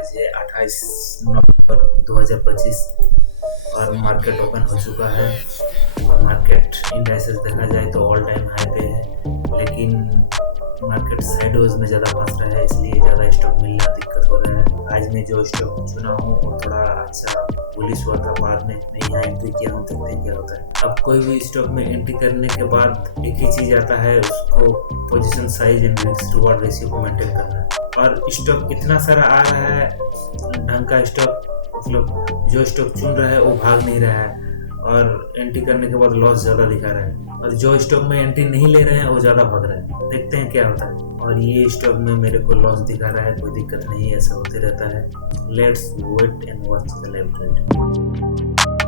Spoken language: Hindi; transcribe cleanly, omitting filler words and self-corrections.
आज है 28 नवंबर 2025 और मार्केट ओपन हो चुका है और मार्केट इंडाइसेस देखा जाए तो ऑल टाइम हाई पे है, लेकिन मार्केट साइडवेज में ज़्यादा फंस रहा है, इसलिए ज़्यादा स्टॉक मिलना दिक्कत हो रहा है। आज मैं जो स्टॉक चुना हूँ वो थोड़ा अच्छा बुलिश हुआ था, बाद में मैं यहाँ एंट्री किया हूँ, देखते हैं क्या होता है। अब कोई भी स्टॉक में एंट्री करने के बाद एक ही चीज़ आता है, उसको position size and risk reward ratio को मेंटेन करना है। और स्टॉक इतना सारा आ रहा है, ढंग का स्टॉक, मतलब जो स्टॉक चुन रहा है वो भाग नहीं रहा है और एंट्री करने के बाद लॉस ज़्यादा दिखा रहा है, और जो स्टॉक में एंट्री नहीं ले रहे हैं वो ज़्यादा भाग रहा है। देखते हैं क्या होता है। और ये स्टॉक में मेरे को लॉस दिखा रहा है, कोई दिक्कत नहीं है, ऐसा होते रहता है। Let's wait and watch the live trade.